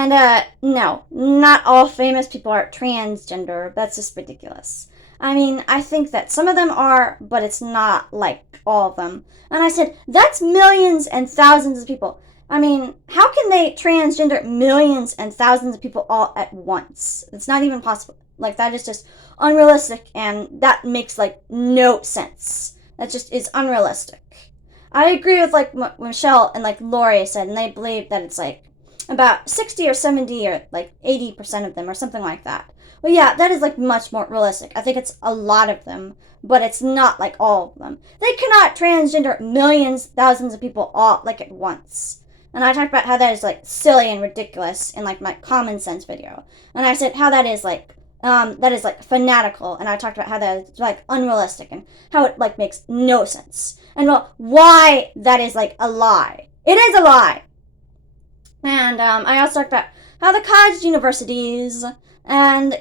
And, no, not all famous people are transgender. That's just ridiculous. I mean, I think that some of them are, but it's not like all of them. And I said, that's millions and thousands of people. I mean, how can they transgender millions and thousands of people all at once? It's not even possible. Like, that is just unrealistic, and that makes, like, no sense. That just is unrealistic. I agree with, like, what Michelle and, like, Lori said, and they believe that it's, like, about 60 or 70 or, like, 80% of them or something like that. Well, yeah, that is, like, much more realistic. I think it's a lot of them, but it's not, like, all of them. They cannot transgender millions, thousands of people all, like, at once. And I talked about how that is, like, silly and ridiculous in, like, my common sense video. And I said how that is, like, fanatical. And I talked about how that is, like, unrealistic and how it, like, makes no sense. And, well, why that is, like, a lie. It is a lie. And, I also talked about how the college universities and,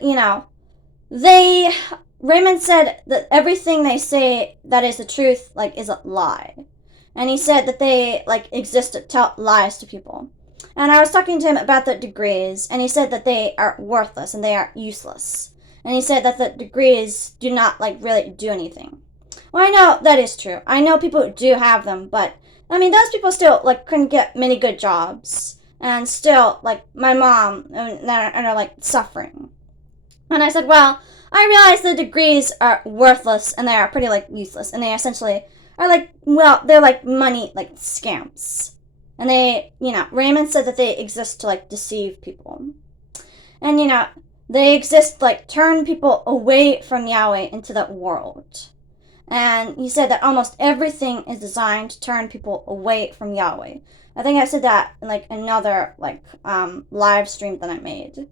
Raymond said that everything they say that is the truth, like, is a lie. And he said that they, like, exist to tell lies to people. And I was talking to him about the degrees, and he said that they are worthless and they are useless. And he said that the degrees do not, like, really do anything. Well, I know that is true. I know people do have them, but, I mean, those people still, like, couldn't get many good jobs. And still, like, my mom, and are, like, suffering. And I said, well, I realize the degrees are worthless, and they are pretty, like, useless. And they essentially are, like, well, they're, like, money, like, scams. And they, Raymond said that they exist to, like, deceive people. And, they exist to, like, turn people away from Yahweh into the world. And he said that almost everything is designed to turn people away from Yahweh. I think I said that in, like, another, like, live stream that I made.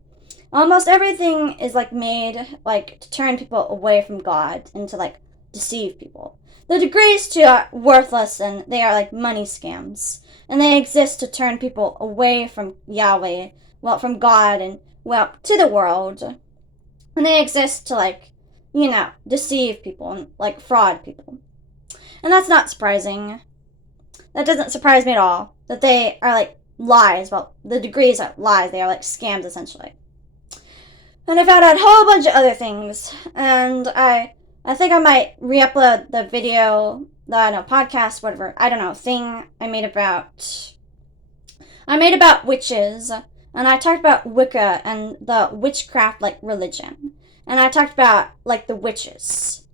Almost everything is, like, made, like, to turn people away from God and to, like, deceive people. The degrees, too, are worthless, and they are, like, money scams. And they exist to turn people away from Yahweh, well, from God, and, well, to the world. And they exist to, like, deceive people and, like, fraud people. And that's not surprising. That doesn't surprise me at all. That they are, like, lies. Well, the degrees are lies. They are, like, scams, essentially. And I found out a whole bunch of other things. And I think I might re-upload the video, podcast, whatever, I don't know, thing I made about witches. And I talked about Wicca and the witchcraft, like, religion. And I talked about, like, the witches.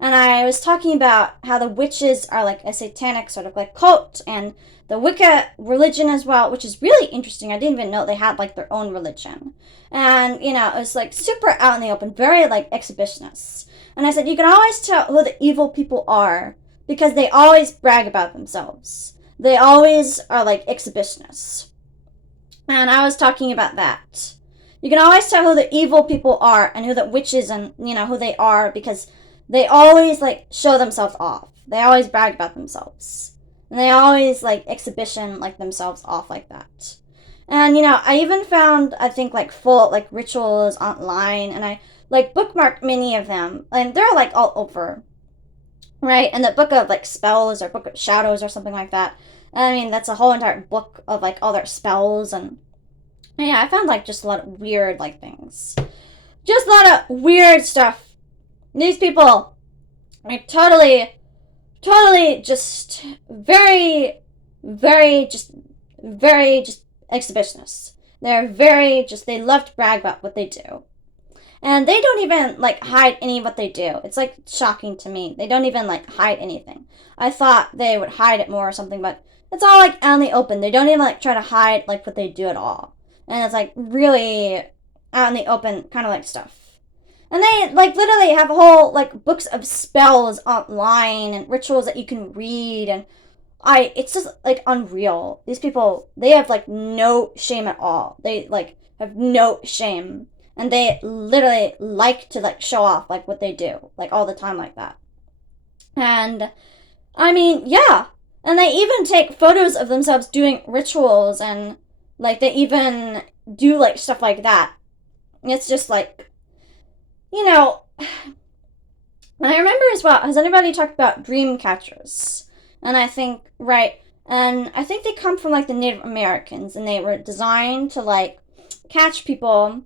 And I was talking about how the witches are, like, a satanic sort of, like, cult. And the Wicca religion as well, which is really interesting. I didn't even know they had, like, their own religion. And, it was, like, super out in the open, very, like, exhibitionist. And I said, you can always tell who the evil people are because they always brag about themselves. They always are, like, exhibitionists. And I was talking about that. You can always tell who the evil people are and who the witches and, who they are because they always, like, show themselves off. They always brag about themselves. And they always, like, exhibition, like, themselves off like that. And, I even found, I think, like, full, like, rituals online. And I, like, bookmarked many of them. And they're, like, all over. Right? And the book of, like, spells or book of shadows or something like that. I mean, that's a whole entire book of, like, all their spells. And, yeah, I found, like, just a lot of weird, like, things. Just a lot of weird stuff. These people are totally just very exhibitionists. They're they love to brag about what they do. And they don't even, like, hide any of what they do. It's, like, shocking to me. They don't even, like, hide anything. I thought they would hide it more or something, but it's all, like, out in the open. They don't even, like, try to hide, like, what they do at all. And it's, like, really out in the open kind of, like, stuff. And they, like, literally have whole, like, books of spells online and rituals that you can read. And it's just, like, unreal. These people, they have, like, no shame at all. They, like, have no shame. And they literally like to, like, show off, like, what they do. Like, all the time like that. And, I mean, yeah. And they even take photos of themselves doing rituals. And, like, they even do, like, stuff like that. It's just, like, and I remember as well, has anybody talked about dream catchers? And I think, right, and I think they come from, like, the Native Americans, and they were designed to, like, catch people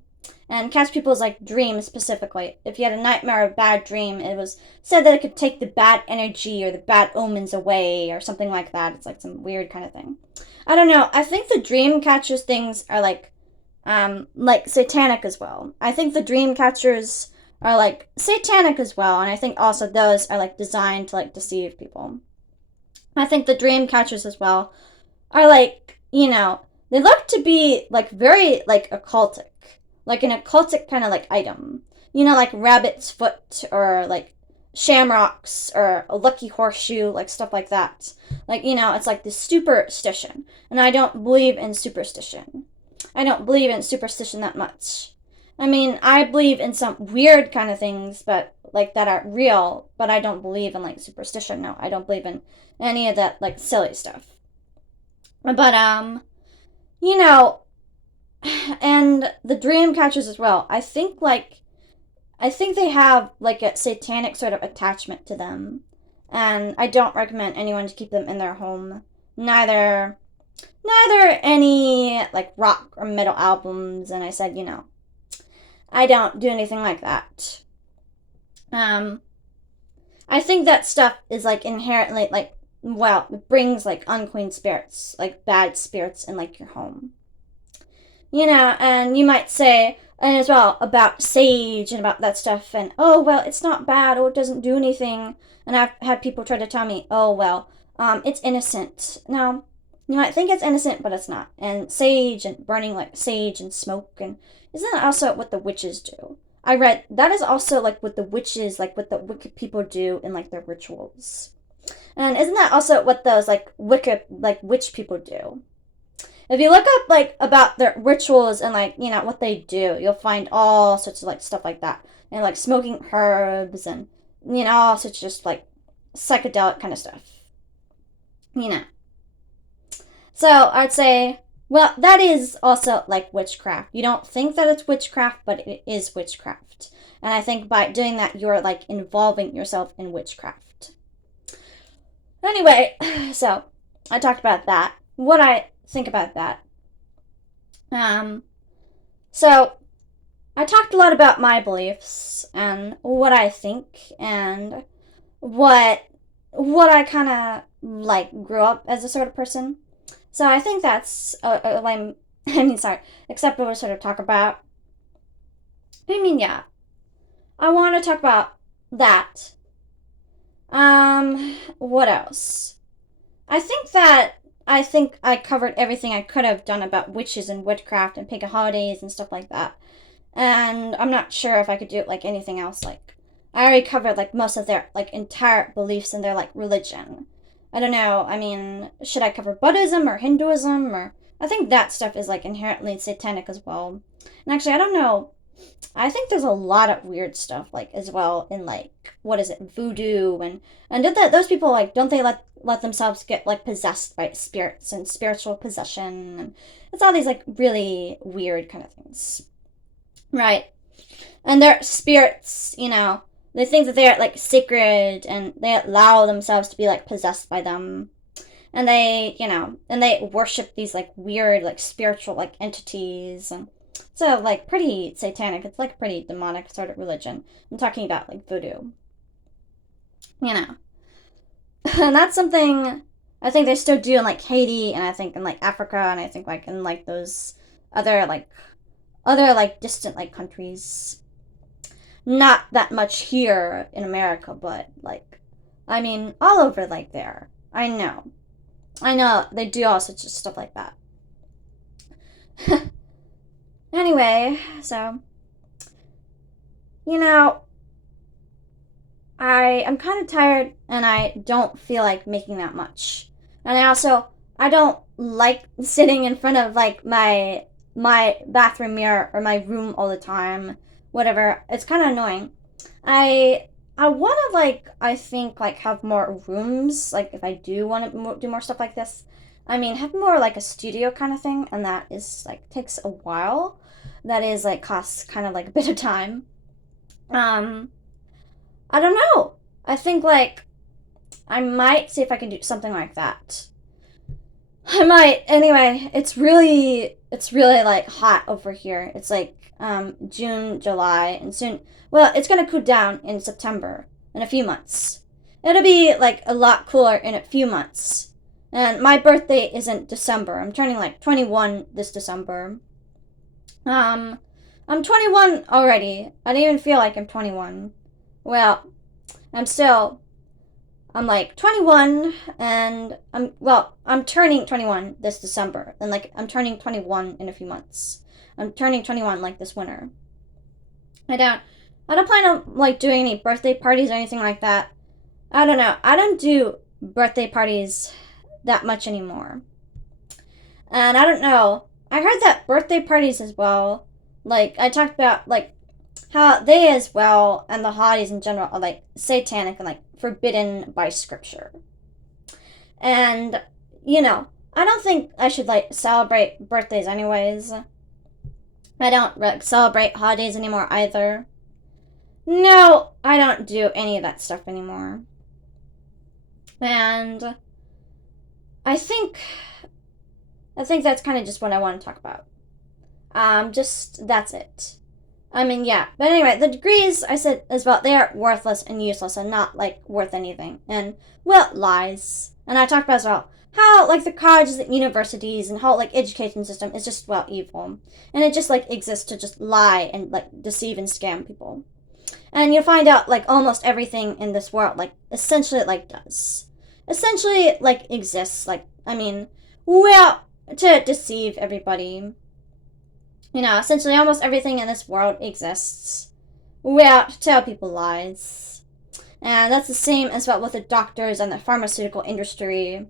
and catch people's like dreams specifically. If you had a nightmare or a bad dream, it was said that it could take the bad energy or the bad omens away or something like that. It's like some weird kind of thing. I don't know. I think the dream catchers things are like satanic as well. I think the dream catchers are like satanic as well, and I think also those are like designed to like deceive people. I think the dream catchers as well are like, they look to be like very like occultic, like an occultic kind of like item. Like rabbit's foot or like shamrocks or a lucky horseshoe, like stuff like that. Like, it's like the superstition. And I don't believe in superstition. I don't believe in superstition that much. I mean, I believe in some weird kind of things, but like that are real, but I don't believe in like superstition. No, I don't believe in any of that like silly stuff. But and the dream catchers as well. I think they have like a satanic sort of attachment to them. And I don't recommend anyone to keep them in their home. Neither any like rock or metal albums, and I said, I don't do anything like that. I think that stuff is like inherently like, well, it brings like unclean spirits, like bad spirits in like your home. And you might say, and as well, about sage and about that stuff, and oh, well, it's not bad, or it doesn't do anything. And I've had people try to tell me, oh, well, it's innocent. No, you might think it's innocent, but it's not. And sage and burning like sage and smoke, and isn't that also what the witches do? I read that is also like what the witches, like what the wicked people do in like their rituals. And isn't that also what those like wicked, like witch people do? If you look up like about their rituals and like, what they do, you'll find all sorts of like stuff like that. And like smoking herbs and, all sorts of just like psychedelic kind of stuff. So I'd say, well, that is also like witchcraft. You don't think that it's witchcraft, but it is witchcraft. And I think by doing that, you're like involving yourself in witchcraft. Anyway, so I talked about that. What I think about that. So I talked a lot about my beliefs and what I think and what I kind of like grew up as a sort of person. So I think that's acceptable to sort of talk about. I mean, yeah, I want to talk about that. What else? I think I covered everything I could have done about witches and witchcraft and pagan holidays and stuff like that. And I'm not sure if I could do like anything else. Like, I already covered like most of their like entire beliefs and their like religion. I don't know. I mean, should I cover Buddhism or Hinduism? Or I think that stuff is like inherently satanic as well. And actually, I don't know. I think there's a lot of weird stuff like as well in like what is it, voodoo and did that those people like don't they let themselves get like possessed by spirits and spiritual possession, and it's all these like really weird kind of things, right? And their spirits, they think that they're like sacred and they allow themselves to be like possessed by them, and they worship these like weird like spiritual like entities, and so like pretty satanic. It's like pretty demonic sort of religion. I'm talking about like voodoo. And that's something I think they still do in like Haiti, and I think in like Africa, and I think like in like those other like distant like countries. Not that much here in America, but like, I mean, all over like there. I know they do all sorts of stuff like that. Anyway, so I'm kind of tired and I don't feel like making that much. And I don't like sitting in front of like my bathroom mirror or my room all the time. Whatever. It's kind of annoying. I want to like I think like have more rooms, like if I do want to do more stuff like this. I mean, have more like a studio kind of thing, and that is like takes a while. That is like costs kind of like a bit of time. I don't know. I think like I might see if I can do something like that. I might. Anyway, it's really it's really like hot over here. It's like June, July, and soon. Well, it's gonna cool down in September in a few months. It'll be like a lot cooler in a few months. And my birthday isn't December. I'm turning like 21 this December. I'm 21 already. I don't even feel like I'm 21. Well, I'm like 21 and I'm turning 21 this December. And like I'm turning 21 in a few months. I'm turning 21 like this winter. I don't plan on like doing any birthday parties or anything like that. I don't know. I don't do birthday parties that much anymore. And I don't know. I heard that birthday parties as well, like I talked about like how they as well and the holidays in general are like satanic and like forbidden by scripture. And I don't think I should like celebrate birthdays anyways. I don't like celebrate holidays anymore either. No, I don't do any of that stuff anymore. And I think that's kind of just what I want to talk about. Just that's it. I mean, yeah. But anyway, the degrees, I said as well, they are worthless and useless and not, like, worth anything. And, well, lies. And I talked about as well how, like, the colleges and universities and how, like, education system is just, well, evil. And it just, like, exists to just lie and, like, deceive and scam people. And you'll find out, like, almost everything in this world, like, essentially, like, does. Essentially, like, exists. Like, I mean, well, to deceive everybody. Essentially almost everything in this world exists. We have to tell people lies. And that's the same as well with the doctors and the pharmaceutical industry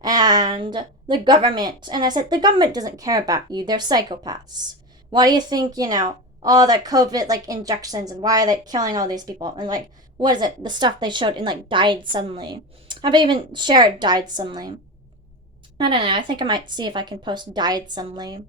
and the government. And I said, the government doesn't care about you. They're psychopaths. Why do you think, all the COVID, like, injections and why are they killing all these people? And, like, what is it? The stuff they showed in, like, died suddenly. Have I even shared died suddenly? I don't know. I think I might see if I can post died suddenly.